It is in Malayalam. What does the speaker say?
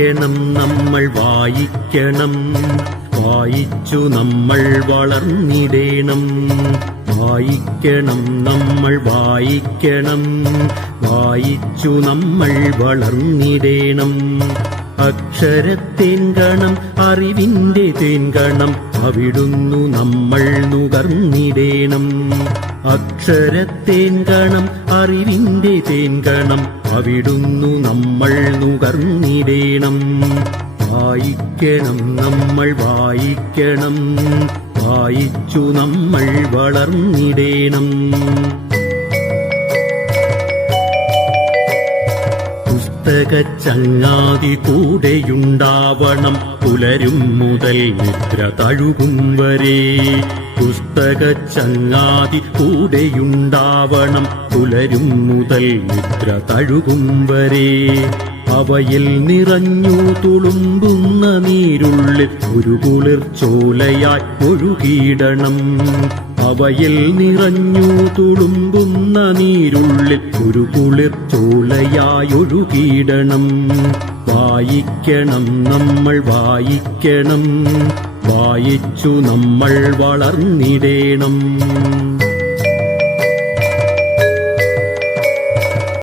വായിക്കണം നമ്മൾ വായിക്കണം, വായിച്ചു നമ്മൾ വളർന്നിടേണം. വായിക്കണം നമ്മൾ വായിക്കണം, വായിച്ചു നമ്മൾ വളർന്നിടേണം. അക്ഷരത്തേൻകണം അറിവിന്റെ തേൻകണം, അവിടുന്നു നമ്മൾ നുകർന്നിടേണം. അക്ഷരത്തേൻകണം അറിവിന്റെ തേൻകണം, അവിടുന്നു നമ്മൾ നുകർന്നിടേണം. വായിക്കണം നമ്മൾ വായിക്കണം, വായിച്ചു നമ്മൾ വളർന്നിടേണം. പുസ്തകച്ചങ്ങാതി കൂടെയുണ്ടാവണം, പുലരും മുതൽ നിദ്ര തഴുകും വരെ. പുസ്തകച്ചങ്ങാതി കൂടെയുണ്ടാവണം, പുലരും മുതൽ നിദ്ര തഴുകും വരെ. അവയിൽ നിറഞ്ഞു തുളുമ്പുന്ന നീരുള്ളിൽ ഒരു കുളിർച്ചോലയായി ഒഴുകിയിടണം. അവയിൽ നിറഞ്ഞു തുളുമ്പുന്ന നീരുള്ളിൽ ഒരു കുളിർച്ചോലയായി ഒഴുകിയിടണം. വായിക്കണം നമ്മൾ വായിക്കണം, വായിച്ചു നമ്മൾ വളർന്നിടേണം.